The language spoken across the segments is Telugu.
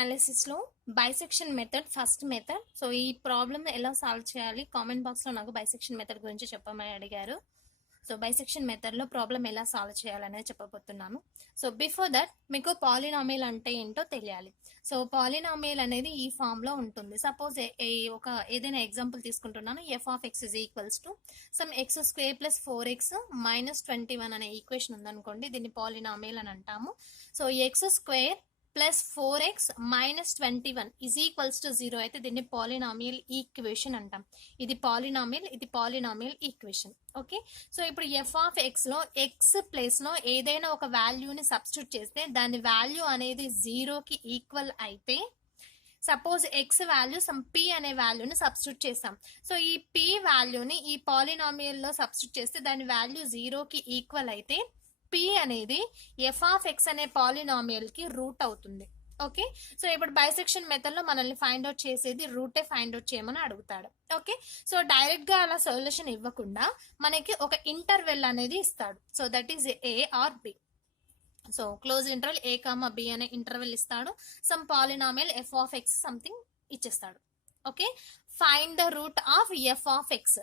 అనాలిసిస్లో bisection method first method. So ఈ ప్రాబ్లమ్ ఎలా సాల్వ్ చేయాలి కామెంట్ బాక్స్లో నాకు బైసెక్షన్ మెథడ్ గురించి చెప్పమని అడిగారు. సో బైసెక్షన్ మెథడ్లో ప్రాబ్లం ఎలా సాల్వ్ చేయాలనేది చెప్పబోతున్నాను. సో బిఫోర్ దట్ మీకు పాలినామియల్ అంటే ఏంటో తెలియాలి. సో పాలినామియల్ అనేది ఈ ఫామ్లో ఉంటుంది. సపోజ్ ఒక ఏదైనా ఎగ్జాంపుల్ తీసుకుంటున్నాను. F of x is equals to some X square plus 4x minus 21 అనే ఈక్వేషన్ ఉందనుకోండి. దీన్ని పాలినామియల్ అని అంటాము. So X square plus 4x minus 21 is equals to 0 అయితే దీన్ని పాలినామియల్ ఈక్వేషన్ అంటాం. ఇది పాలినామియల్ ఈక్వేషన్. ఓకే, సో ఇప్పుడు ఎఫ్ ఆఫ్ ఎక్స్లో ఎక్స్ ప్లేస్లో ఏదైనా ఒక వాల్యూని సబ్స్టిట్యూట్ చేస్తే దాని వాల్యూ అనేది 0కి ఈక్వల్ అయితే, suppose X value some P అనే వాల్యూని సబ్స్టిట్యూట్ చేస్తాం. సో ఈ పి వాల్యూని ఈ పాలినామియల్లో సబ్స్టిట్యూట్ చేస్తే దాని వాల్యూ 0కి ఈక్వల్ అయితే పి అనేది ఎఫ్ ఆఫ్ ఎక్స్ అనే పాలినామియల్ కి రూట్ అవుతుంది. ఓకే, సో ఇప్పుడు బైసెక్షన్ మెథడ్ లో మనల్ని ఫైండ్ అవుట్ చేసేది రూటే ఫైండ్ అవుట్ చేయమని అడుగుతాడు. ఓకే, సో డైరెక్ట్ గా అలా సొల్యూషన్ ఇవ్వకుండా మనకి ఒక ఇంటర్వెల్ అనేది ఇస్తాడు. So that is a or b. So close interval a comma b అనే ఇంటర్వెల్ ఇస్తాడు. Some polynomial f of x something ఇచ్చేస్తాడు. Okay, find the root of f of x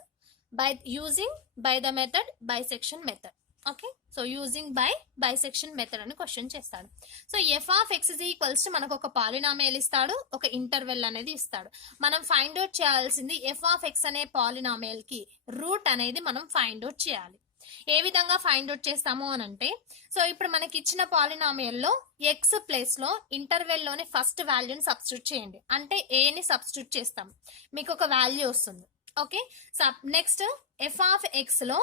by the method bisection method. Okay, so using bisection method అని క్వశ్చన్ చేస్తాడు. So f of x is equals to మనకు ఒక పాలినామియల్ ఇస్తాడు, ఒక ఇంటర్వెల్ అనేది ఇస్తాడు. మనం ఫైండ్ అవుట్ చేయాల్సింది ఎఫ్ ఆఫ్ ఎక్స్ అనే పాలినామియల్ కి రూట్ అనేది మనం ఫైండ్ అవుట్ చేయాలి. ఏ విధంగా ఫైండ్ అవుట్ చేస్తాము అని అంటే, సో ఇప్పుడు మనకి ఇచ్చిన పాలినామియల్ లో ఎక్స్ ప్లేస్ లో ఇంటర్వెల్ లోని ఫస్ట్ వాల్యూని సబ్స్టిట్యూట్ చేయండి. అంటే ఏ ని సబ్స్టిట్యూట్ చేస్తాం, మీకు ఒక వాల్యూ వస్తుంది. Okay, next f of x లో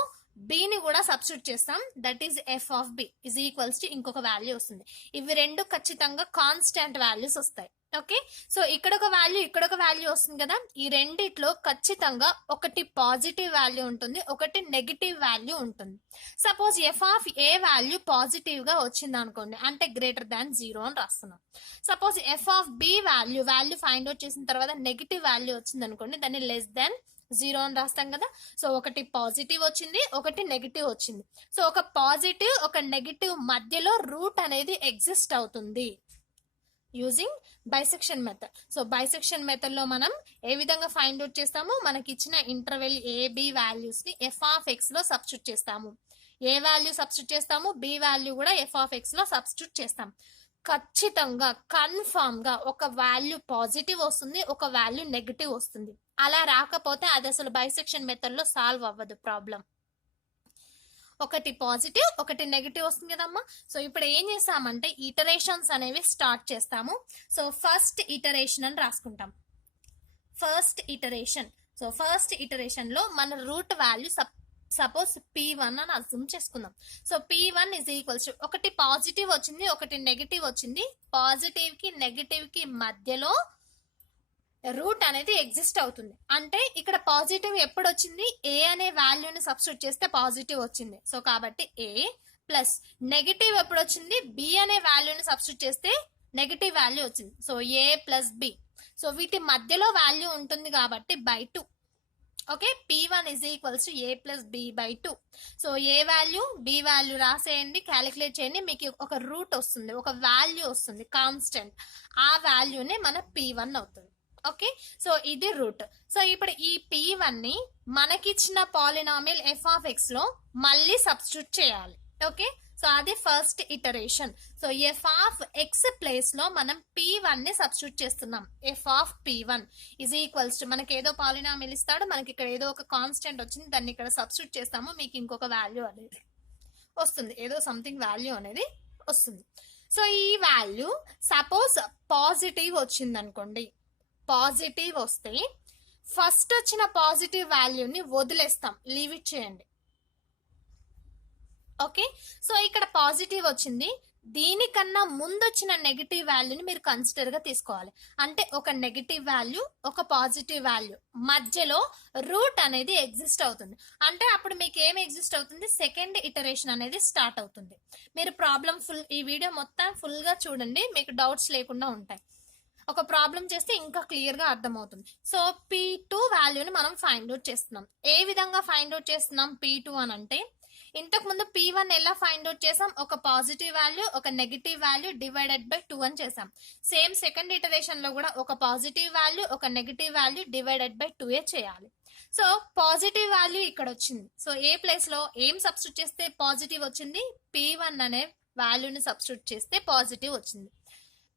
బిని కూడా సబ్స్టిట్యూట్ చేస్తాం. That is f of b is equals to ఇంకొక వాల్యూ వస్తుంది. ఇవి రెండు ఖచ్చితంగా కాన్స్టాంట్ వాల్యూస్ వస్తాయి. ఓకే, సో ఇక్కడ ఒక వాల్యూ వస్తుంది కదా. ఈ రెండిట్లో ఖచ్చితంగా ఒకటి పాజిటివ్ వాల్యూ ఉంటుంది, ఒకటి నెగిటివ్ వాల్యూ ఉంటుంది. Suppose f of a value positive గా వచ్చింది అనుకోండి, అంటే గ్రేటర్ దాన్ 0 అని రాస్తున్నాం. Suppose f of b value find out చేసిన తర్వాత నెగిటివ్ వాల్యూ వచ్చింది అనుకోండి, దాన్ని లెస్ దాన్ 0 అని రాస్తాం కదా. సో ఒకటి పాజిటివ్ వచ్చింది, ఒకటి నెగిటివ్ వచ్చింది. సో ఒక పాజిటివ్ ఒక నెగిటివ్ మధ్యలో రూట్ అనేది ఎగ్జిస్ట్ అవుతుంది using bisection method. So bisection method లో మనం ఏ విధంగా ఫైండ్ అవుట్ చేస్తాము, మనకి ఇచ్చిన ఇంటర్వెల్ ఏబి వాల్యూస్ ని ఎఫ్ ఆఫ్ ఎక్స్ లో సబ్స్టిట్యూట్ చేస్తాము. ఏ వాల్యూ సబ్స్టిట్యూట్ చేస్తాము, బి వాల్యూ కూడా ఎఫ్ ఆఫ్ ఎక్స్ లో సబ్స్టిట్యూట్ చేస్తాం. ఖచ్చితంగా కన్ఫామ్ గా ఒక వాల్యూ పాజిటివ్ వస్తుంది, ఒక వాల్యూ నెగిటివ్ వస్తుంది. అలా రాకపోతే అది అసలు బైసెక్షన్ మెథడ్ లో సాల్వ్ అవ్వదు ప్రాబ్లం. ఒకటి పాజిటివ్ ఒకటి నెగిటివ్ వస్తుంది కదమ్మా. సో ఇప్పుడు ఏం చేస్తామంటే ఇటరేషన్స్ అనేవి స్టార్ట్ చేస్తాము. సో ఫస్ట్ ఇటరేషన్ అని రాసుకుంటాం. ఫస్ట్ ఇటరేషన్ లో మన రూట్ వాల్యూ సపోజ్ P1 అని అజ్యూమ్ చేసుకుందాం. సో P1 ఇస్ ఈక్వల్స్ ఒకటి పాజిటివ్ వచ్చింది, ఒకటి నెగిటివ్ వచ్చింది. పాజిటివ్ కి నెగిటివ్ కి మధ్యలో రూట్ అనేది ఎగ్జిస్ట్ అవుతుంది. అంటే ఇక్కడ పాజిటివ్ ఎప్పుడు వచ్చింది, ఏ అనే వాల్యూని సబ్స్టిట్యూట్ చేస్తే పాజిటివ్ వచ్చింది. సో కాబట్టి ఏ ప్లస్ నెగిటివ్ ఎప్పుడు వచ్చింది, బి అనే వాల్యూని సబ్స్టిట్యూట్ చేస్తే నెగిటివ్ వాల్యూ వచ్చింది. So a plus b. So వీటి మధ్యలో వాల్యూ ఉంటుంది కాబట్టి by 2. Okay, P1 is equals to a plus b by 2. So a value b value రాసేయండి, క్యాలిక్యులేట్ చేయండి, మీకు ఒక రూట్ వస్తుంది, ఒక వాల్యూ వస్తుంది కాన్స్టెంట్. ఆ వాల్యూనే మన P1 అవుతుంది. ఓకే, సో ఇది రూట్. సో ఇప్పుడు ఈ P1 ని మనకిచ్చిన పాలినామియల్ ఎఫ్ ఆఫ్ ఎక్స్ లో మళ్ళీ సబ్స్టిట్యూట్ చేయాలి. ఓకే, సో అది first iteration. So f of X place లో మనం P1 ని సబ్స్టిట్యూట్ చేస్తున్నాం. F of P1 is equals to మనకి ఏదో పాలినామియల్ ఇస్తాడు, మనకి ఇక్కడ ఏదో ఒక కాన్స్టెంట్ వచ్చింది, దాన్ని ఇక్కడ సబ్స్టిట్యూట్ చేస్తాము, మీకు ఇంకొక వాల్యూ అనేది వస్తుంది, ఏదో సంథింగ్ వాల్యూ అనేది వస్తుంది. సో ఈ వాల్యూ సపోజ్ పాజిటివ్ వచ్చింది అనుకోండి, పాజిటివ్ వస్తే ఫస్ట్ వచ్చిన పాజిటివ్ వాల్యూని వదిలేస్తాం, లీవ్ ఇట్ చేయండి. ఓకే, సో ఇక్కడ పాజిటివ్ వచ్చింది, దీనికన్నా ముందు వచ్చిన నెగిటివ్ వాల్యూని మీరు కన్సిడర్ గా తీసుకోవాలి. అంటే ఒక నెగిటివ్ వాల్యూ ఒక పాజిటివ్ వాల్యూ మధ్యలో రూట్ అనేది ఎగ్జిస్ట్ అవుతుంది. అంటే అప్పుడు మీకు ఏం ఎగ్జిస్ట్ అవుతుంది, సెకండ్ ఇటరేషన్ అనేది స్టార్ట్ అవుతుంది. మీరు ప్రాబ్లం ఈ వీడియో మొత్తం ఫుల్ గా చూడండి, మీకు డౌట్స్ లేకుండా ఉంటాయి. ఒక ప్రాబ్లం చేస్తే ఇంకా క్లియర్ గా అర్థమవుతుంది. సో P2 వాల్యూని మనం ఫైండ్ అవుట్ చేస్తున్నాం. ఏ విధంగా ఫైండ్ అవుట్ చేస్తున్నాం P2 అని అంటే, ఇంతకు ముందు P1 ఎలా ఫైండ్ అవుట్ చేసాం, ఒక పాజిటివ్ వాల్యూ ఒక నెగిటివ్ వాల్యూ డివైడెడ్ బై 2 అని చేసాం. సేమ్ సెకండ్ ఇటరేషన్ లో కూడా ఒక పాజిటివ్ వాల్యూ ఒక నెగిటివ్ వాల్యూ డివైడెడ్ బై 2 చేయాలి. సో పాజిటివ్ వాల్యూ ఇక్కడ వచ్చింది. సో ఏ ప్లేస్ లో ఏం సబ్స్టిట్యూట్ చేస్తే పాజిటివ్ వచ్చింది, P1 అనే వాల్యూని సబ్స్టిట్యూట్ చేస్తే పాజిటివ్ వచ్చింది.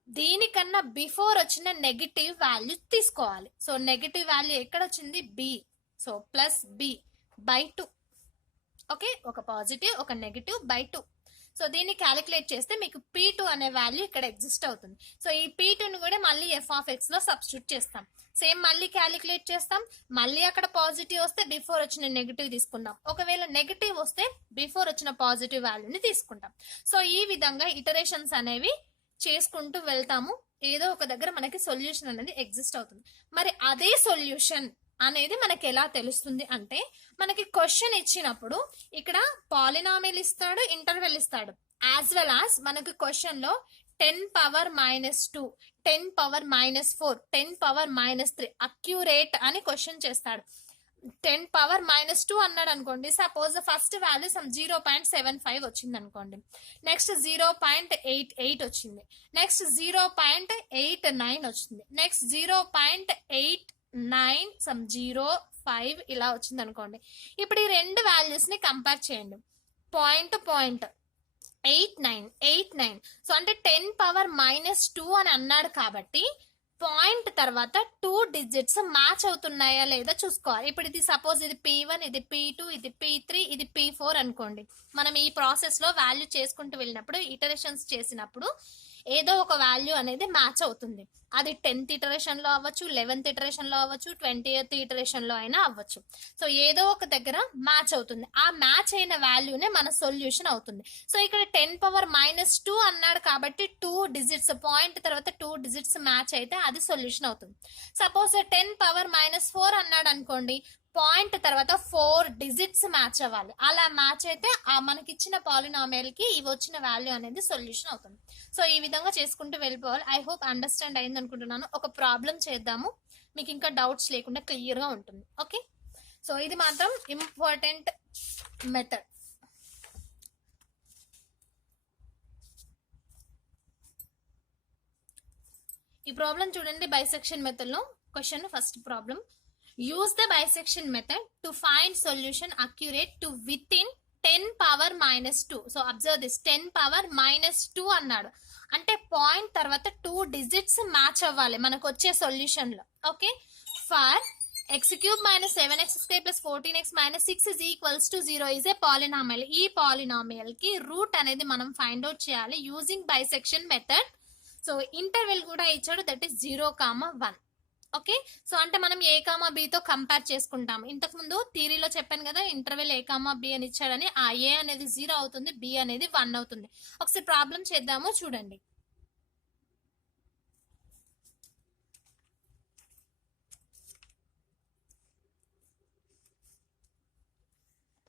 దీనికన్నా బిఫోర్ వచ్చిన నెగిటివ్ వాల్యూ తీసుకోవాలి. సో నెగిటివ్ వాల్యూ ఎక్కడ వచ్చింది, b. So plus b by 2. Okay, ఒక పాజిటివ్ ఒక నెగిటివ్ బై 2. సో దీన్ని క్యాలిక్యులేట్ చేస్తే మీకు P2 అనే వాల్యూ ఇక్కడ ఎగ్జిస్ట్ అవుతుంది. సో ఈ P2ని కూడా మళ్ళీ f(x) లో సబ్స్టిట్యూట్ చేస్తాం. సేమ్ మళ్ళీ క్యాలిక్యులేట్ చేస్తాం. మళ్ళీ అక్కడ పాజిటివ్ వస్తే బిఫోర్ వచ్చిన నెగిటివ్ తీసుకుందాం. ఒకవేళ నెగిటివ్ వస్తే బిఫోర్ వచ్చిన పాజిటివ్ వాల్యూని తీసుకుంటాం. సో ఈ విధంగా ఇటరేషన్స్ అనేవి చేసుకుంటూ వెళ్తాము. ఏదో ఒక దగ్గర మనకి సొల్యూషన్ అనేది ఎగ్జిస్ట్ అవుతుంది. మరి అదే సొల్యూషన్ అనేది మనకి ఎలా తెలుస్తుంది అంటే, మనకి క్వశ్చన్ ఇచ్చినప్పుడు ఇక్కడ పాలినామియల్ ఇస్తాడు, ఇంటర్వెల్ ఇస్తాడు. యాజ్ వెల్ యాజ్ మనకి క్వశ్చన్ లో 10⁻⁻2 10⁻⁻4 10⁻⁻3 అక్యురేట్ అని క్వశ్చన్ చేస్తాడు. 10⁻⁻2 అన్నాడు అనుకోండి, సపోజ్ ఫస్ట్ వాల్యూ 0.75 వచ్చింది అనుకోండి, నెక్స్ట్ 0.88 వచ్చింది, నెక్స్ట్ 0.89 వచ్చింది, నెక్స్ట్ 0.89 ఇలా వచ్చింది అనుకోండి. ఇప్పుడు ఈ రెండు వాల్యూస్ ని కంపేర్ చేయండి. పాయింట్ 89. సో అంటే 10⁻⁻2 అని అన్నాడు కాబట్టి పాయింట్ తర్వాత 2 డిజిట్స్ మ్యాచ్ అవుతున్నాయా లేదా చూసుకోవాలి. ఇప్పుడు ఇది సపోజ్ ఇది P1, ఇది P2, ఇది P3, ఇది P4 అనుకోండి. మనం ఈ ప్రాసెస్ లో వాల్యూ చేసుకుంటూ వెళ్ళినప్పుడు, ఇటరేషన్స్ చేసినప్పుడు ఏదో ఒక వాల్యూ అనేది మ్యాచ్ అవుతుంది. అది 10th ఇటరేషన్ లో అవ్వచ్చు, 11th ఇటరేషన్ లో అవ్వచ్చు, 20th ఇటరేషన్ లో అయినా అవ్వచ్చు. సో ఏదో ఒక దగ్గర మ్యాచ్ అవుతుంది. ఆ మ్యాచ్ అయిన వాల్యూనే మన సొల్యూషన్ అవుతుంది. సో ఇక్కడ 10⁻⁻2 అన్నాడు కాబట్టి 2 డిజిట్స్ పాయింట్ తర్వాత 2 డిజిట్స్ మ్యాచ్ అయితే అది సొల్యూషన్ అవుతుంది. సపోజ్ 10⁻⁻4 అన్నాడు అనుకోండి, పాయింట్ తర్వాత 4 డిజిట్స్ మ్యాచ్ అవ్వాలి. అలా మ్యాచ్ అయితే మనకి ఇచ్చిన పాలినామియల్ కి ఇవి వచ్చిన వాల్యూ అనేది సొల్యూషన్ అవుతుంది. సో ఈ విధంగా చేసుకుంటూ వెళ్ళిపోవాలి. ఐ హోప్ అండర్స్టాండ్ అయింది అనుకుంటున్నాను. ఒక ప్రాబ్లం చేద్దాము, మీకు ఇంకా డౌట్స్ లేకుండా క్లియర్ గా ఉంటుంది. ఓకే, సో ఇది మాత్రం ఇంపార్టెంట్ మెథడ్. ఈ ప్రాబ్లం చూడండి, బైసెక్షన్ మెథడ్ లో question. First problem, use the bisection method to find solution accurate to within 10⁻⁻2. So observe this, 10⁻⁻2 అన్నాడు అంటే పాయింట్ తర్వాత 2 డిజిట్స్ మ్యాచ్ అవ్వాలి మనకు వచ్చే సొల్యూషన్ లో. Okay, for x³ - 7x² + 14x - 6 = 0 is a polynomial. ఈ పాలినామియల్ కి రూట్ అనేది మనం ఫైండ్ అవుట్ చేయాలి using bisection method. So interval కూడా ఇచ్చాడు, దట్ ఈస్ 0,1. ఓకే, సో అంటే మనం A, B తో కంపేర్ చేసుకుంటాం. ఇంతకు ముందు థియరీలో చెప్పాను కదా, ఇంటర్వెల్ A, B అని ఇచ్చాడని. ఆ A అనేది 0 అవుతుంది, B అనేది 1 అవుతుంది. ఒకసారి ప్రాబ్లం చేద్దాము, చూడండి.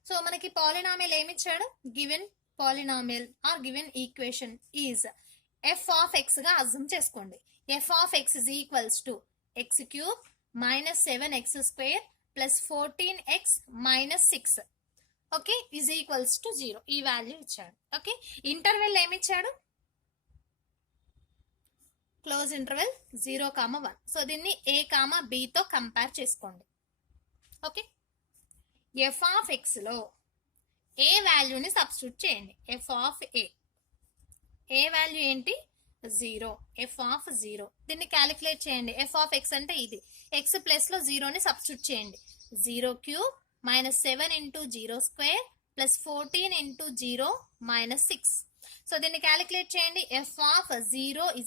సో మనకి పాలినామియల్ ఏమి ఇచ్చాడు, given polynomial or given equation is f(x) గా అజ్యూమ్ చేసుకోండి. f(x) = x³ - 7x² + 14x - 6. Okay, is equals to 0. ఈ వాల్యూ ఇచ్చాడు. ఓకే, ఇంటర్వెల్ ఏమి ఇచ్చాడు, క్లోజ్ ఇంటర్వెల్ 0,1. సో దీన్ని A, B తో కంపేర్ చేసుకోండి. ఓకే, f(x) లో ఏ వాల్యూని సబ్స్టిట్యూట్ చేయండి. ఏ వాల్యూ ఏంటి, 0. f(0) దీన్ని క్యాలిక్యులేట్ చేయండి. f(x) అంటే ఇది, x ప్లస్ లో 0ని సబ్స్టిట్యూట్ చేయండి. 0³ - 7 × 0² + 14 × 0 - 6. సో దీన్ని క్యాలిక్యులేట్ చేయండి. f(0) =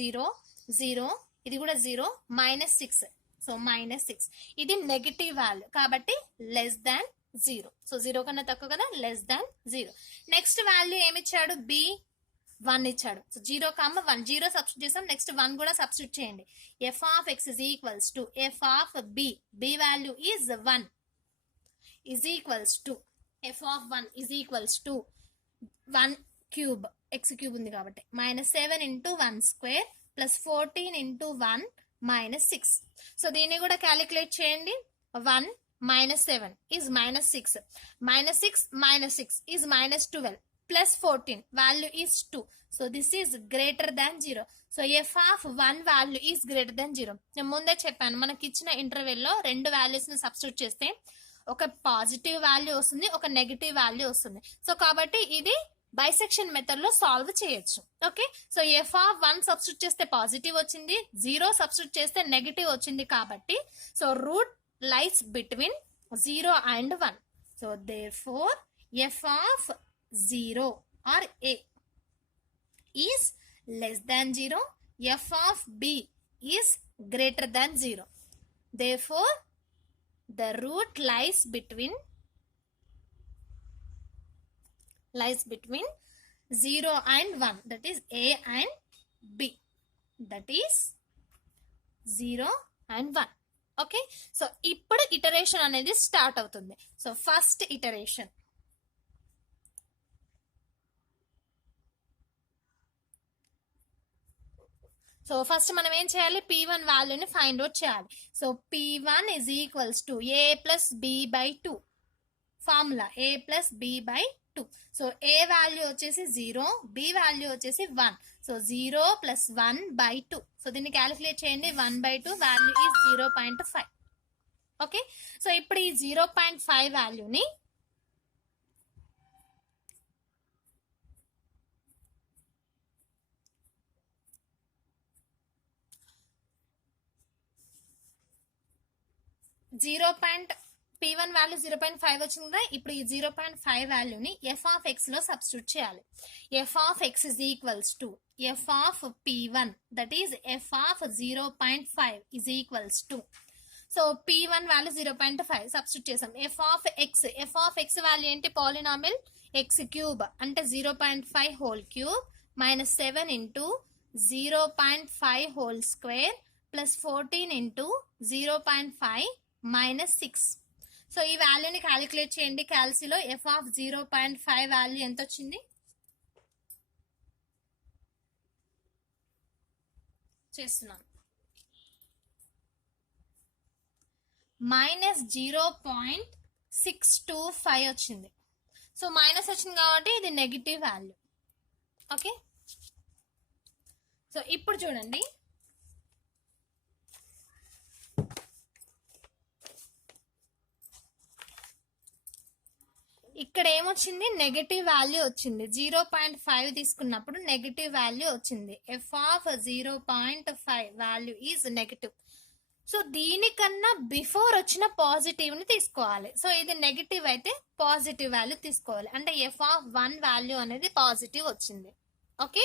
0, 0, ఇది కూడా 0, -6. సో -6 ఇది నెగటివ్ వాల్యూ కాబట్టి లెస్ దాన్ 0. సో 0 కన్నా తక్కువ కదా, లెస్ దాన్ 0. నెక్స్ట్ వాల్యూ ఏమిచ్చాడు, b 1 ఇచ్చాడు. సో 0,1, 0 సబ్స్టిట్యూట్ చేసాం. నెక్స్ట్ 1 కూడా సబ్స్టిట్యూట్ చేయండి. f(x) = f(b), b value is 1, is equals to f(1) = 1³ x³ ఉంది కాబట్టి -7 × 1² + 14 × 1 - 6. సో దీన్ని కూడా క్యాలిక్యులేట్ చేయండి. 1 -7 is -6. -6 is -12 plus 14 value is 2. So this is greater than 0. So f of 1 value is greater than 0. నేను ముందే చెప్పాను, మనకి ఇచ్చిన ఇంటర్వెల్లో రెండు వాల్యూస్ ని సబ్స్టిట్యూట్ చేస్తే ఒక పాజిటివ్ వాల్యూ వస్తుంది, ఒక నెగిటివ్ వాల్యూ వస్తుంది. సో కాబట్టి ఇది బైసెక్షన్ మెథడ్ లో సాల్వ్ చేయొచ్చు. Okay, so f of 1 substitute చేస్తే పాజిటివ్ వచ్చింది, 0 సబ్స్టిట్యూట్ చేస్తే నెగిటివ్ వచ్చింది. కాబట్టి so root lies between 0 and 1. So therefore f of 0 or a is less than 0, f of b is greater than 0. Therefore the root lies between 0 and 1, that is a and b, that is 0 and 1. Okay, so ఇప్పుడు ఇటరేషన్ అనేది స్టార్ట్ అవుతుంది. So first iteration, so first మనం ఏం చేయాలి, p1 వాల్యూని ఫైండ్ అవుట్ చేయాలి. So p1 is equals to a plus b by 2. Formula a plus b by 2. So a value వచ్చేసి 0, b వాల్యూ వచ్చేసి 1. So 0 plus 1 by 2. సో దీన్ని క్యాలిక్యులేట్ చేయండి. 1 by 2 value is 0.5. Okay, so ఇప్పుడు ఈ 0.5 వాల్యూని p1 వాల్యూ 0.5 వచ్చింది కదా. ఇప్పుడు ఈ 0.5 వాల్యూని f ఆఫ్ x లో సబ్స్టిట్యూట్ చేయాలి. f of x is equals to f of p1, that is f of 0.5 is equals to. So p1 value 0.5 substitute చేసాం. f ఆఫ్ x వాల్యూ ఏంటి, పాలినామిల్ x క్యూబ్ అంటే 0.5 whole cube minus 7 into 0.5 whole square plus 14 into 0.5 minus 6. So ఈ వాల్యూని క్యాలిక్యులేట్ చేయండి. క్యాల్సీలో f ఆఫ్ 0.5 వాల్యూ ఎంత వచ్చింది చేస్తున్నాను, -0.625 వచ్చింది. సో మైనస్ వచ్చింది కాబట్టి ఇది నెగిటివ్ వాల్యూ. ఓకే, సో ఇప్పుడు చూడండి, ఇక్కడ ఏమొచ్చింది, నెగటివ్ వాల్యూ వచ్చింది. 0.5 తీసుకున్నప్పుడు నెగటివ్ వాల్యూ వచ్చింది. f of 0.5 value is negative. So దీనికన్నా బిఫోర్ వచ్చిన పాజిటివ్ ని తీసుకోవాలి. సో ఇది నెగటివ్ అయితే పాజిటివ్ వాల్యూ తీసుకోవాలి. అంటే f ఆఫ్ 1 వాల్యూ అనేది పాజిటివ్ వచ్చింది. ఓకే,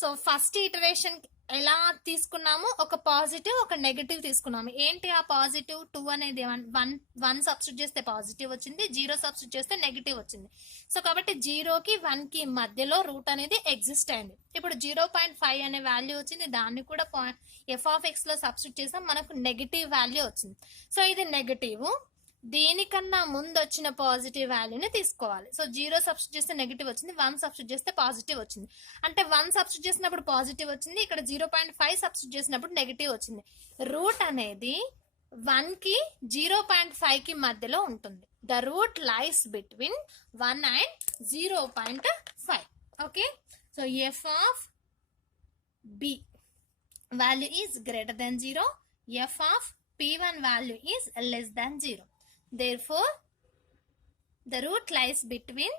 సో ఫస్ట్ ఇటరేషన్ ఎలా తీసుకున్నాము, ఒక పాజిటివ్ ఒక నెగటివ్ తీసుకున్నాము. ఏంటి ఆ పాజిటివ్, 2 అనేది 1 సబ్స్టిట్యూట్ చేస్తే పాజిటివ్ వచ్చింది, 0 సబ్స్టిట్యూట్ చేస్తే నెగటివ్ వచ్చింది. సో కాబట్టి 0కి 1కి మధ్యలో రూట్ అనేది ఎగ్జిస్ట్ అయింది. ఇప్పుడు 0.5 అనే వాల్యూ వచ్చింది, దాన్ని కూడా f ఆఫ్ x లో సబ్స్టిట్యూట్ చేస్తాం, మనకు నెగటివ్ వాల్యూ వచ్చింది. సో ఇది నెగటివ్, దీనికన్నా ముందు వచ్చిన పాజిటివ్ వాల్యూని తీసుకోవాలి. సో 0 సబ్స్టిట్యూట్ చేస్తే నెగిటివ్ వచ్చింది, 1 సబ్స్టిట్యూట్ చేస్తే పాజిటివ్ వచ్చింది. అంటే 1 సబ్స్టిట్యూట్ చేసినప్పుడు పాజిటివ్ వచ్చింది, ఇక్కడ 0.5 సబ్స్టిట్యూట్ చేసినప్పుడు నెగిటివ్ వచ్చింది. రూట్ అనేది 1కి 0.5కి మధ్యలో ఉంటుంది. The route lies between 1 and 0.5. Okay, so f of b value is greater than 0, f of p1 value is less than 0. Therefore the root lies between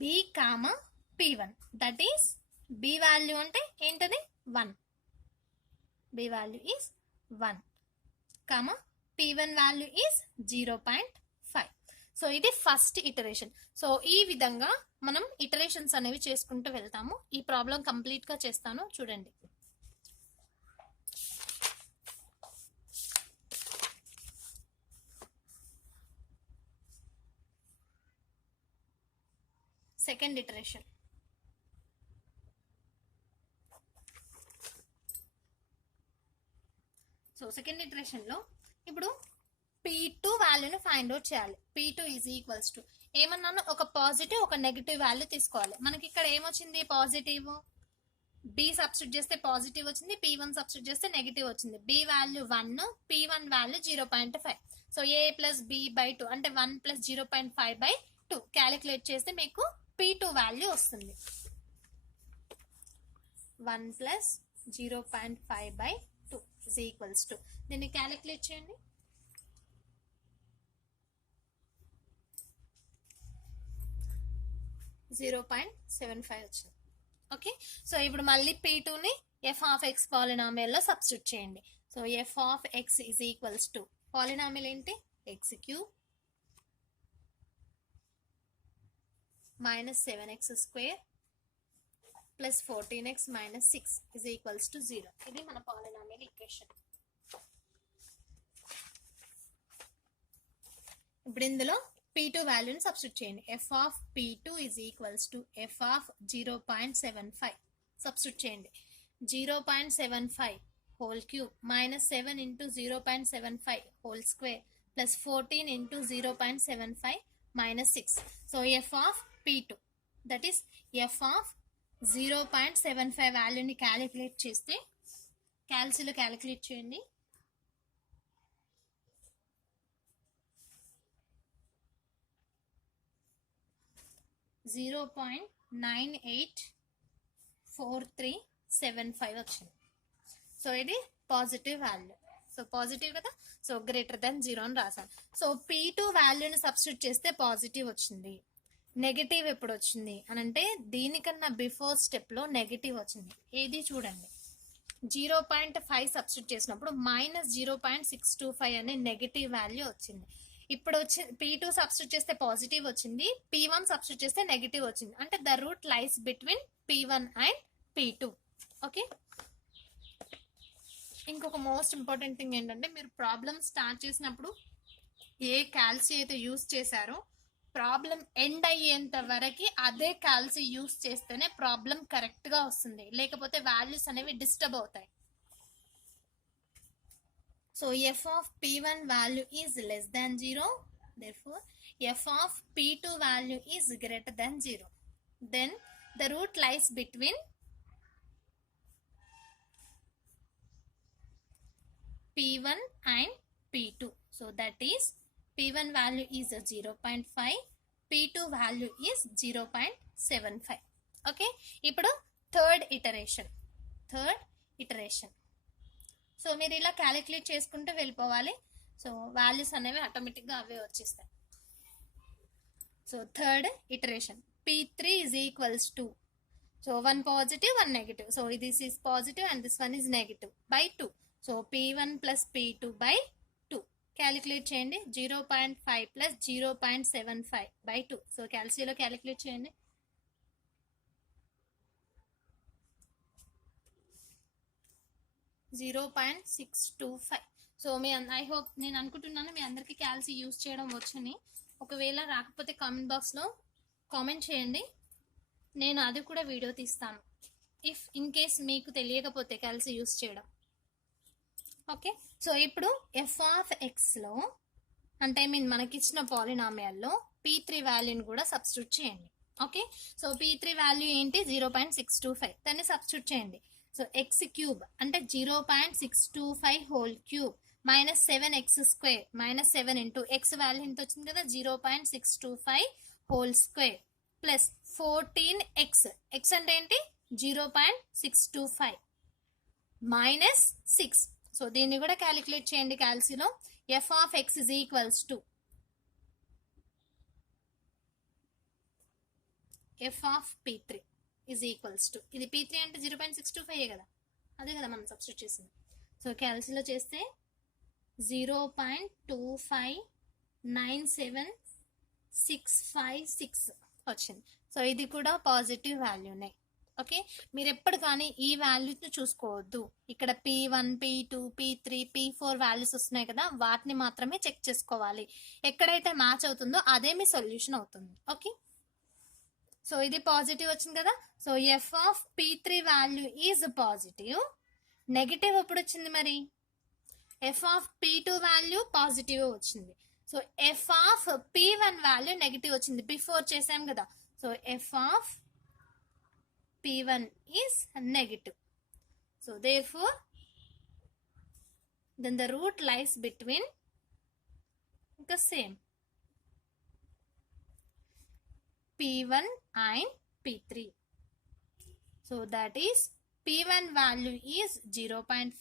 b comma p1, that is b value అంటే ఏంటది 1, b value is 1 comma p1 value is 0.5. So ఇది ఫస్ట్ ఇటరేషన్. సో ఈ విధంగా మనం ఇటరేషన్స్ అనేవి చేసుకుంటూ వెళ్తాము. ఈ ప్రాబ్లం కంప్లీట్ గా చేస్తాను, చూడండి. Second iteration, so second iteration లో ఇప్పుడు p2 వాల్యూని ఫైండ్ అవుట్ చేయాలి. p2 ఈజ్ ఈక్వల్స్ టు ఏమన్నాను, ఒక పాజిటివ్ ఒక నెగిటివ్ వాల్యూ తీసుకోవాలి. మనకి ఇక్కడ ఏమొచ్చింది, పాజిటివ్ బి సబ్స్టిట్యూట్ చేస్తే పాజిటివ్ వచ్చింది, P1 సబ్స్టిట్యూట్ చేస్తే నెగిటివ్ వచ్చింది. B value 1, P1 value 0.5. So A plus B by 2 అంటే 1 ప్లస్ 0.5/2 క్యాలిక్యులేట్ చేస్తే మీకు P2 వాల్యూ వస్తుంది. 1 ప్లస్ 0.5/2 ఇస్ ఈక్వల్స్ టు, దీన్ని క్యాలిక్యులేట్ చేయండి. 0.75 వచ్చింది. ఓకే, సో ఇప్పుడు మళ్ళీ P2ని f ఆఫ్ x పాలినామియల్లో సబ్స్టిట్యూట్ చేయండి. So f of x is equals to, polynomial ఏంటి, x³ minus 7x² plus 14x minus 6 is equals to 0. ఇది మన పాలినామియల్ ఈక్వేషన్. ఇప్పుడు ఇందులో P2 వాల్యూని సబ్స్టిట్యూట్ చేయండి. f of P2 is equals to f of 0.75 substitute చేయండి. 0.75 whole cube minus 7 into 0.75 whole square plus 14 into 0.75 minus 6. So f of P2 that is f of 0.75 వాల్యూని క్యాలిక్యులేట్ చేస్తే, క్యాల్సిలో క్యాలిక్యులేట్ చేయండి. 0.984375 వచ్చింది. సో ఇది పాజిటివ్ వాల్యూ. సో పాజిటివ్ కదా, సో గ్రేటర్ దెన్ 0 అని రాసాను. సో P2 వాల్యూని సబ్స్టిట్యూట్ చేస్తే పాజిటివ్ వచ్చింది. నెగటివ్ ఎప్పుడు వచ్చింది అని అంటే దీనికన్నా బిఫోర్ స్టెప్లో నెగటివ్ వచ్చింది. ఏది చూడండి, 0.5 సబ్స్టిట్యూట్ చేసినప్పుడు మైనస్ 0.625 అనే నెగటివ్ వాల్యూ వచ్చింది. ఇప్పుడు వచ్చి P2 సబ్స్టిట్యూట్ చేస్తే పాజిటివ్ వచ్చింది, P1 సబ్స్టిట్యూట్ చేస్తే నెగిటివ్ వచ్చింది. అంటే the route lies between P1 and P2. Okay, ఇంకొక మోస్ట్ ఇంపార్టెంట్ థింగ్ ఏంటంటే, మీరు ప్రాబ్లమ్ స్టార్ట్ చేసినప్పుడు ఏ క్యాల్సి అయితే యూస్ చేశారో ప్రాబ్లం ఎండ్ అయ్యేంత వరకు అదే క్యాల్సి యూస్ చేస్తేనే ప్రాబ్లం కరెక్ట్గా వస్తుంది, లేకపోతే వాల్యూస్ అనేవి డిస్టర్బ్ అవుతాయి. So f of P1 value is less than 0. Therefore, f of P2 value is greater than 0. Then the root lies between P1 and P2. So that is P1 value is 0.5, P2 value is 0.75. Okay, ఇప్పుడు థర్డ్ ఇటరేషన్. సో మీరు ఇలా క్యాలిక్యులేట్ చేసుకుంటూ వెళ్ళిపోవాలి. సో వాల్యూస్ అనేవి ఆటోమేటిక్గా అవే వచ్చేస్తాయి. So third iteration P3 is equals to, so 1 positive 1 negative, so this is positive and this one is negative by 2. So P1 plus P2 by 2 calculate చేయండి. 0.5 plus 0.75 by 2. సో క్యాల్సిలో క్యాలిక్యులేట్ చేయండి. 0.625. సో ఐ హోప్, నేను అనుకుంటున్నాను మీ అందరికీ క్యాల్సి యూస్ చేయడం వచ్చని. ఒకవేళ రాకపోతే కామెంట్ బాక్స్లో కామెంట్ చేయండి, నేను అది కూడా వీడియో తీస్తాను ఇఫ్ ఇన్ కేస్ మీకు తెలియకపోతే క్యాల్సి యూస్ చేయడం. ఓకే, సో ఇప్పుడు f ఆఫ్ ఎక్స్లో అంటే మనకిచ్చిన పాలినామియల్లో P3 వాల్యూని కూడా సబ్స్టిట్యూట్ చేయండి. ఓకే, సో P3 వాల్యూ ఏంటి, 0.625, దాన్ని సబ్స్టిట్యూట్ చేయండి. సో x³ అంటే 0.625 whole cube minus 7x² minus 7 into x value ఎంత వచ్చింది కదా, 0.625 whole square plus 14x, x అంటే ఏంటి 0.625 మైనస్ 6. సో దీన్ని కూడా క్యాలిక్యులేట్ చేయండి క్యాల్సిలో. f of x is equals to f of P3 is equals to, ఇది P3 అంటే 0.625 కదా, అదే కదా మనం సబ్స్టిట్యూట్ చేసింది. సో క్యాల్సిలో చేస్తే 0.2597656 వచ్చింది. సో ఇది కూడా పాజిటివ్ వాల్యూనే. ఓకే, మీరు ఎప్పుడు కానీ ఈ వాల్యూస్ని చూసుకోవద్దు. ఇక్కడ P1, P2, P3, P4 values వస్తున్నాయి కదా, వాటిని మాత్రమే చెక్ చేసుకోవాలి. ఎక్కడైతే మ్యాచ్ అవుతుందో అదే మీ సొల్యూషన్ అవుతుంది. ఓకే, సో ఇది పాజిటివ్ వచ్చింది కదా. So f of P3 value is positive. Negative ఎప్పుడు వచ్చింది మరి, f of P2 value positive వచ్చింది. So f of P1 value negative వచ్చింది, బిఫోర్ చేసాం కదా. So f of P1 is negative. So therefore then the root lies between the same P1 and P3. So that is P1 value is 0.5,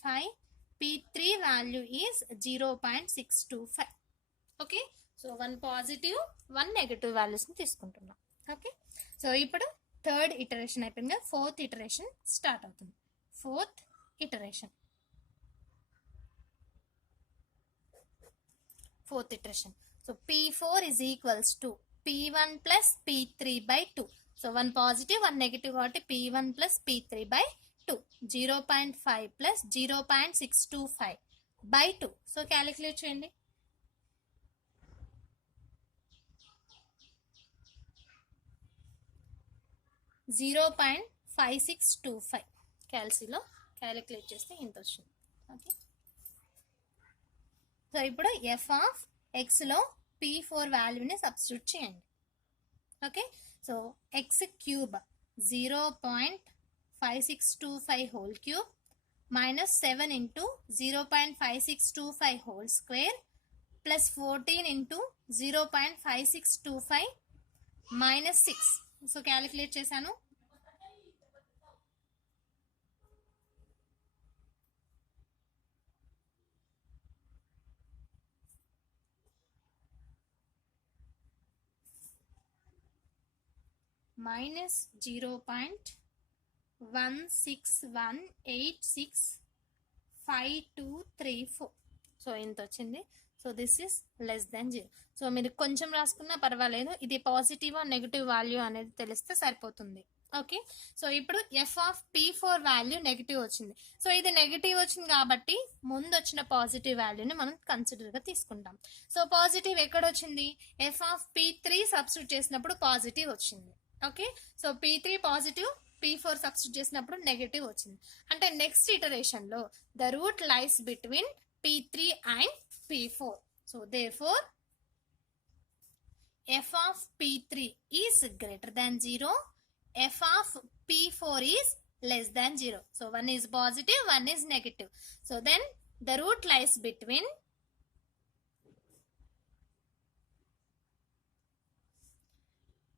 P3 value is 0.625. Okay, so 1 positive 1 negative వాల్యూస్ని తీసుకుంటున్నాం. ఓకే, సో ఇప్పుడు థర్డ్ ఇటరేషన్ అయిపోయింది, ఫోర్త్ ఇటరేషన్ స్టార్ట్ అవుతుంది. Fourth iteration so P4 is equals to P1 plus P3 by 2. సో 1 పాజిటివ్ 1 నెగటివ్ కాబట్టి P1 plus P3 by 2, 0.5 plus 0.625 by 2. So calculate చేయండి. (0.5625) క్యాల్సీలో క్యాలిక్యులేట్ చేస్తే ఇంత వచ్చింది. ఓకే, సో ఇప్పుడు ఎఫ్ ఆఫ్ ఎక్స్లో P4 వాల్యూని సబ్స్టిట్యూట్ చేయండి. Okay, so X cube 0.5625 whole cube minus 7 into 0.5625 whole square plus 14 into 0.5625 minus 6. So calculate చేశాను. minus 0.161865234. సో ఇంత వచ్చింది. So this is less than 0. So మీరు కొంచెం రాసుకున్నా పర్వాలేదు, ఇది పాజిటివ్ నెగిటివ్ వాల్యూ అనేది తెలిస్తే సరిపోతుంది. ఓకే, సో ఇప్పుడు F of P4 value negative వచ్చింది. సో ఇది నెగిటివ్ వచ్చింది కాబట్టి ముందు వచ్చిన పాజిటివ్ వాల్యూని మనం కన్సిడర్గా తీసుకుంటాం. సో పాజిటివ్ ఎక్కడ వచ్చింది? ఎఫ్ ఆఫ్ P3 సబ్స్టిట్యూట్ చేసినప్పుడు పాజిటివ్ వచ్చింది. Okay, so P3 positive, P4 substitute చేసినప్పుడు నెగటివ్ వచ్చింది. అంటే నెక్స్ట్ ఇటరేషన్ లో the route lies between P3 and P4. So therefore f of P3 is greater than 0, f of P4 is less than 0. So one is positive, one is negative. So then the root lies between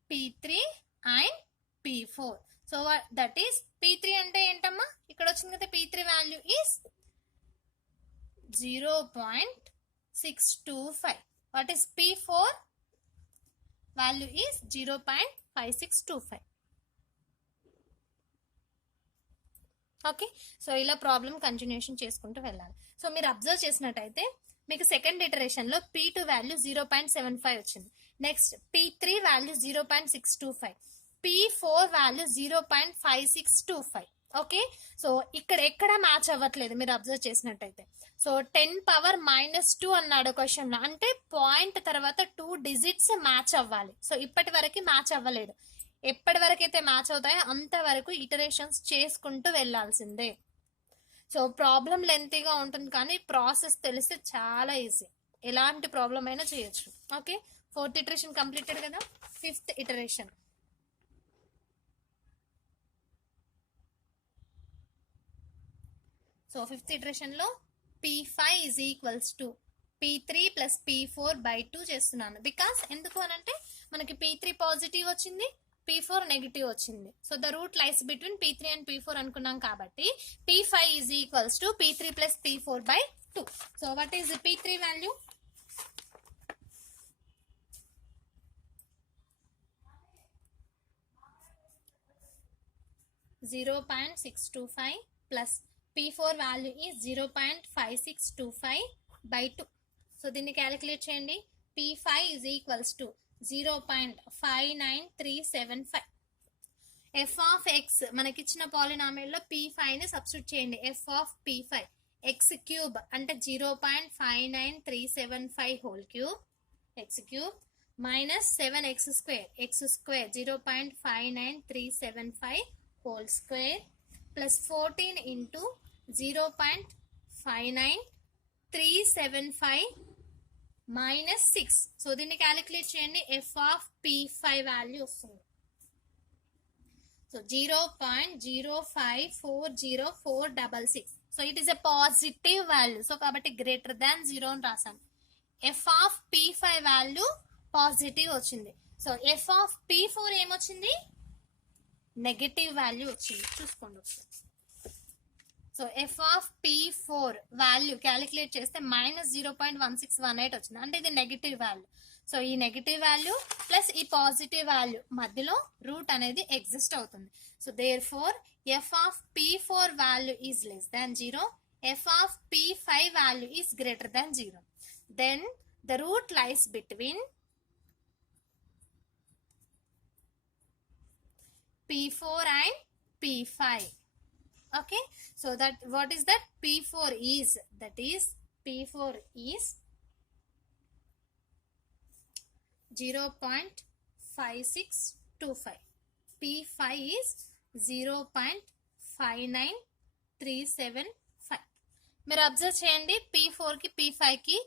P3 and P4. So that is P3 అంటే ఏంటమ్మా? ఇక్కడ వచ్చింది కదా, P3 value is 0.625. What is P4? Value is 0.5625. Okay, so ఇలా ప్రాబ్లం కంటిన్యూషన్ చేసుకుంటూ వెళ్ళాలి. సో మీరు అబ్జర్వ్ చేసినట్టయితే మీకు సెకండ్ ఇటరేషన్ లో P2 వాల్యూ 0.75 వచ్చింది. Next P3 value 0.625, P4 value 0.5625. Okay, so ఇక్కడ ఎక్కడ మ్యాచ్ అవ్వట్లేదు మీరు అబ్జర్వ్ చేసినట్టయితే. సో 10⁻⁻2 అన్నాడు క్వశ్చన్ లో, అంటే పాయింట్ తర్వాత 2 డిజిట్స్ మ్యాచ్ అవ్వాలి. సో ఇప్పటి వరకు మ్యాచ్ అవ్వలేదు. ఎప్పటి వరకు అయితే మ్యాచ్ అవుతాయో అంతవరకు ఇటరేషన్స్ చేసుకుంటూ వెళ్ళాల్సిందే. సో ప్రాబ్లం లెంతీగా ఉంటుంది కానీ ప్రాసెస్ తెలిస్తే చాలా ఈజీ, ఎలాంటి ప్రాబ్లం అయినా చేయొచ్చు. ఓకే, ఫోర్త్ ఇటరేషన్ కంప్లీటెడ్ కదా. Fifth iteration so fifth iteration లో P5 is equals to P3 plus P4 by 2 చేస్తున్నాను. బికాస్ ఎందుకు అనంటే మనకి P3 పాజిటివ్ వచ్చింది, P4 నెగిటివ్ వచ్చింది. So the route lies between P3 and P4 అనుకున్నాం కాబట్టి P5 is equals to P3 plus P4 by 2. So what is the P3 value? (0.625) plus P4 value is 0.5625 by 2. So దీన్ని క్యాలిక్యులేట్ చేయండి. P5 is equals to 0.59375. f of x మనకిచ్చిన పాలినామియల్ లో P5 ని సబ్స్టిట్యూట్ చేయండి. f of P5 x cube అంటే 0.59375 whole cube, x cube minus 7x square, x square 0.59375 whole square plus 14 into 0.59375 minus 6. So దీన్ని క్యాలిక్యులేట్ చేయండి. ఎఫ్ ఆఫ్ P5 వాల్యూ వస్తుంది. So So 0.0540466. So it is a positive value. So కాబట్టి greater than 0 అని రాసాం. f of p5 value positive వచ్చింది. సో f of p4 ఏమొచ్చింది, నెగటివ్ వాల్యూ వచ్చింది. చూసుకోండి ఒకసారి. So f of p4 value calculate చేస్తే -0.1618 వచ్చింది, అంటే ఇది నెగటివ్ వాల్యూ. సో ఈ నెగటివ్ వాల్యూ ప్లస్ ఈ పాజిటివ్ వాల్యూ మధ్యలో రూట్ అనేది ఎగ్జిస్ట్ అవుతుంది. So therefore f of p4 value is less than 0, f of p5 value is greater than 0. Then the root lies between p4 and p5. Okay, so that what is that? p4 is 0.5625, p5 is 0.59375. మీరు అబ్జర్వ్ చేయండి, p4 కి p5 కి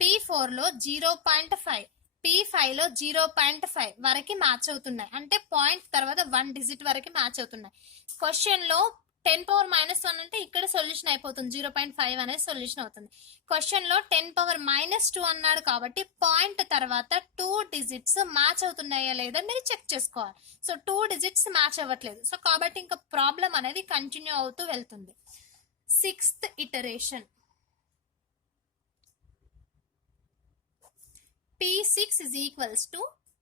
p4 లో 0.5, p5 లో 0.5 వరకు మ్యాచ్ అవుతున్నాయి, అంటే పాయింట్ తర్వాత 1 డిజిట్ వరకు మ్యాచ్ అవుతున్నాయి. క్వశ్చన్ లో 10⁻⁻1 అంటే ఇక్కడ సొల్యూషన్ అయిపోతుంది, 0.5 అనేది సొల్యూషన్ అవుతుంది. క్వశ్చన్ లో 10⁻⁻2 అన్నాడు కాబట్టి పాయింట్ తర్వాత 2 డిజిట్స్ మ్యాచ్ అవుతున్నాయా లేదా మీరు చెక్ చేసుకోవాలి. సో 2 డిజిట్స్ మ్యాచ్ అవ్వట్లేదు, సో కాబట్టి ఇంకా ప్రాబ్లం అనేది కంటిన్యూ అవుతూ వెళ్తుంది. 6th iteration, p6 is equals to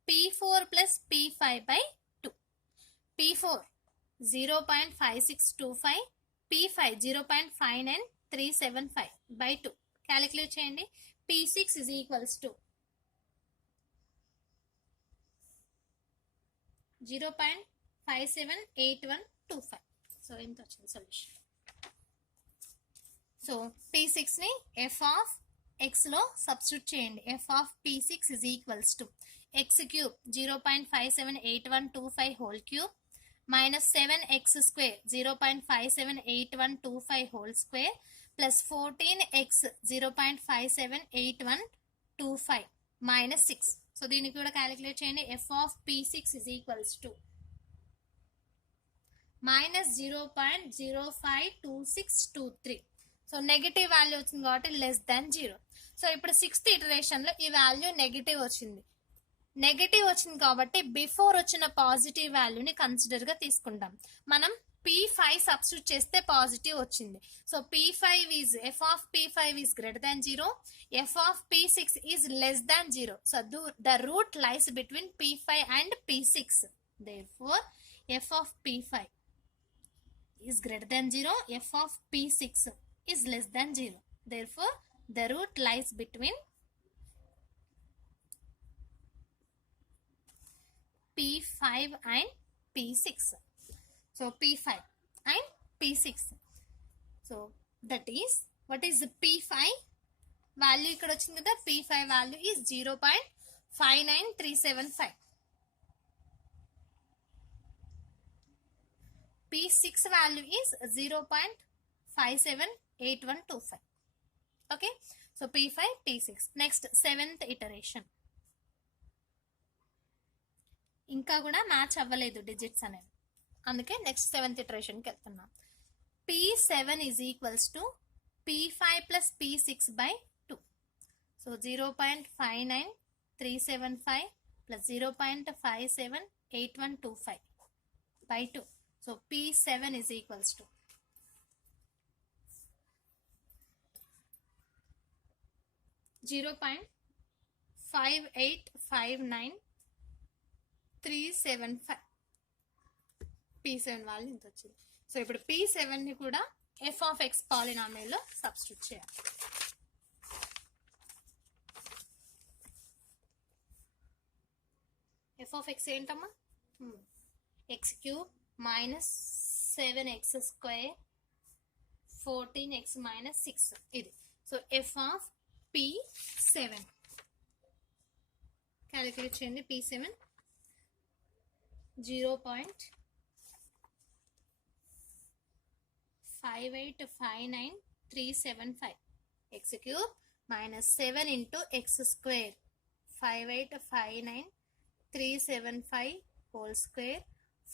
p4 plus p5 by 2. p4 0.5625, p5 0.59375 by 2. Calculate చేయండి. p6 is equals to 0.578125. So ఎంత వచ్చింది సొల్యూషన్. సో p6 ని f of x లో సబ్స్టిట్యూట్ చేయండి. f of p6 is equals to x cube 0.578125 whole cube minus 7x square 0.578125 whole square plus 14x 0.578125 minus 6. So దీనికి కూడా క్యాలిక్యులేట్ చేయండి. f of p6 is equals to minus 0.052623. So negative value వచ్చింది కాబట్టి లెస్ దాన్ 0. సో ఇప్పుడు 6th ఇటరేషన్ లో ఈ వాల్యూ నెగిటివ్ వచ్చింది. నెగిటివ్ వచ్చింది కాబట్టి బిఫోర్ వచ్చిన పాజిటివ్ వాల్యూని కన్సిడర్ గా తీసుకుంటాం. మనం p5 సబ్స్టిట్యూట్ చేస్తే పాజిటివ్ వచ్చింది. So p5 is f of p5 is greater than 0, f of p6 is less than 0. So the root lies between p5 and p6. Therefore f of p5 is greater than 0, f of p6 is less than 0. Therefore the root lies between p5 and p6. So p5 and p6. So that is, what is p5 value ఇక్కడ వచ్చింది కదా, p5 value is 0.59375. p6 value is 0.578125. Okay, so p5 p6. Next 7th iteration, ఇంకా కూడా మ్యాచ్ అవ్వలేదు డిజిట్స్ అనేది, అందుకే నెక్స్ట్ 7th ఇటరేషన్కి వెళ్తున్నాం. p7 is equals to p5 plus p6 by 2. So 0.59375 plus 0.578125 by 2. So p7 is equals to 0.5859375. p7 value ఇంత వచ్చింది. సో ఇప్పుడు p7 ని కూడా f of x పాలినామియల్ లో సబ్స్టిట్యూట్ చేయాలి. f of x ఏంటమ్మా, x cube minus 7x square 14x minus 6 ఇది. So f of p7 calculate చేయండి. p7 0.5859375, x cube minus 7 into x square 5859375 whole square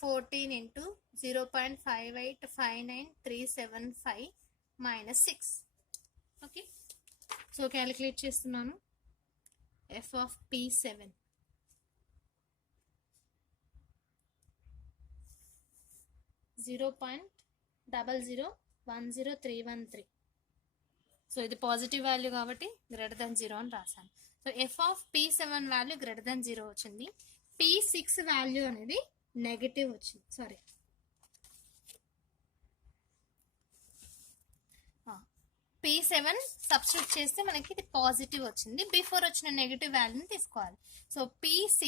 14 into 0.5859375 minus 6. Okay, so calculate చేస్తున్నాను. f of p7 0.001313. సో ఇది పాజిటివ్ వాల్యూ కాబట్టి గ్రేటర్ దెన్ 0 అని రాశాను. So f of p7 value greater than 0 వచ్చింది. p6 వాల్యూ అనేది నెగటివ్ వచ్చింది. సారీ, p7 సబ్స్టిట్యూట్ చేస్తే మనకి ఇది పాజిటివ్ వచ్చింది. బిఫోర్ వచ్చిన నెగటివ్ వాల్యూని తీసుకోవాలి. సో p6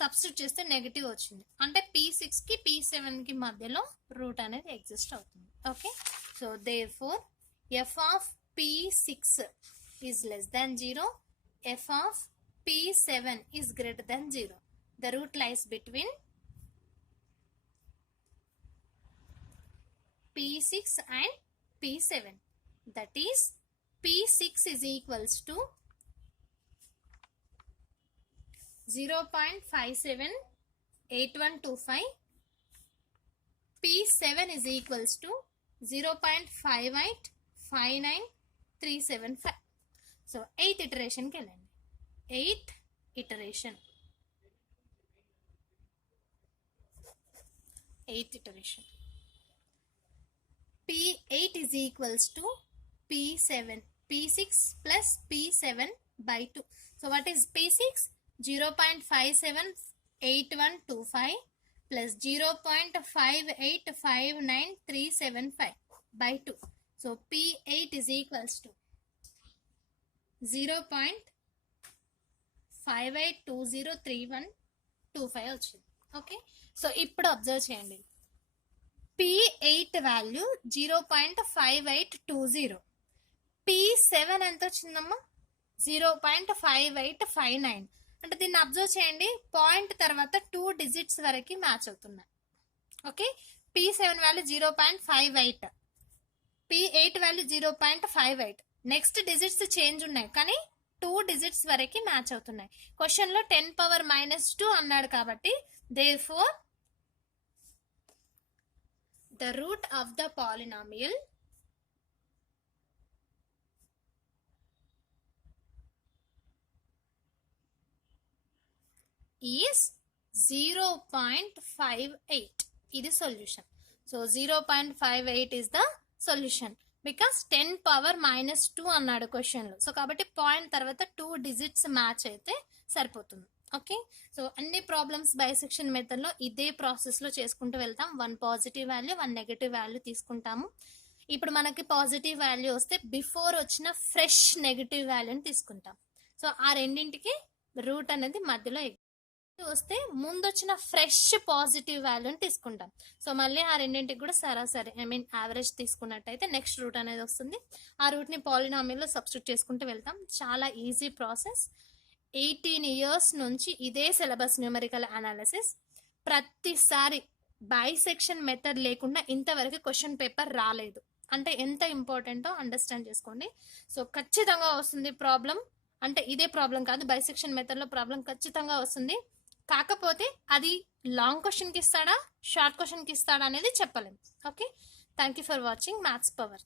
సబ్స్టిట్యూట్ చేస్తే నెగటివ్ వచ్చింది అంటే p6 కి p7 కి మధ్యలో రూట్ అనేది ఎగ్జిస్ట్ అవుతుంది. Okay, so therefore f of p6 is less than 0, f of p7 is greater than 0. The root lies between p6 and p7. That is p6 is equals to 0.578125, p7 is equals to 0.5859375. So 8th iteration కి వెళ్ళండి. 8th iteration. p8 is equals to p7, p6 plus p7 by 2. So what is p6? 0.578125 plus 0.5859375 by 2. So p8 is equals to 0.58203125 వచ్చింది. ఓకే, సో ఇప్పుడు అబ్జర్వ్ చేయండి. p8 వాల్యూ 0.5820, p7 ఎంత వచ్చిందమ్మా? 0.5859. అంటే దీన్ని అబ్జర్వ్ చేయండి, పాయింట్ తర్వాత 2 డిజిట్స్ వరకు మ్యాచ్ అవుతున్నాయి. Okay, p7 value 0.58, p8 value 0.58. Next digits change ఉన్నాయి కానీ 2 డిజిట్స్ వరకు మ్యాచ్ అవుతున్నాయి. క్వశ్చన్ లో 10⁻²2 అన్నాడు కాబట్టి therefore the root of the polynomial is 0.58. ఇది solution. So 0.58 is the solution because 10⁻² అన్నాడు క్వశ్చన్ లో. సో కాబట్టి పాయింట్ తర్వాత 2 డిజిట్స్ మ్యాచ్ అయితే సరిపోతుంది. ఓకే, సో అన్ని ప్రాబ్లమ్స్ బైసెక్షన్ మెథడ్ లో ఇదే ప్రాసెస్ లో చేసుకుంటూ వెళ్తాం. 1 పాజిటివ్ వాల్యూ 1 నెగటివ్ వాల్యూ తీసుకుంటాము. ఇప్పుడు మనకి పాజిటివ్ వాల్యూ వస్తే బిఫోర్ వచ్చిన ఫ్రెష్ నెగటివ్ వాల్యూని తీసుకుంటాం. సో ఆ రెండింటికి రూట్ అనేది మధ్యలో వస్తే ముందు వచ్చిన ఫ్రెష్ పాజిటివ్ వాల్యూని తీసుకుంటాం. సో మళ్ళీ ఆ రెండింటికి కూడా సరాసరి యావరేజ్ తీసుకున్నట్టయితే నెక్స్ట్ రూట్ అనేది వస్తుంది. ఆ రూట్ ని పాలినామియల్ లో సబ్స్టిట్యూట్ చేసుకుంటూ వెళ్తాం. చాలా ఈజీ ప్రాసెస్. 18 years నుంచి ఇదే సిలబస్ న్యూమరికల్ అనాలిసిస్. ప్రతిసారి బైసెక్షన్ మెథడ్ లేకుండా ఇంతవరకు క్వశ్చన్ పేపర్ రాలేదు. అంటే ఎంత ఇంపార్టెంటో అండర్స్టాండ్ చేసుకోండి. సో ఖచ్చితంగా వస్తుంది ప్రాబ్లం. అంటే ఇదే ప్రాబ్లం కాదు, బైసెక్షన్ మెథడ్ లో ప్రాబ్లం ఖచ్చితంగా వస్తుంది. కాకపోతే అది లాంగ్ క్వశ్చన్ కి ఇస్తాడా షార్ట్ క్వశ్చన్ కి ఇస్తాడా అనేది చెప్పలేము. Okay, thank you for watching maths power.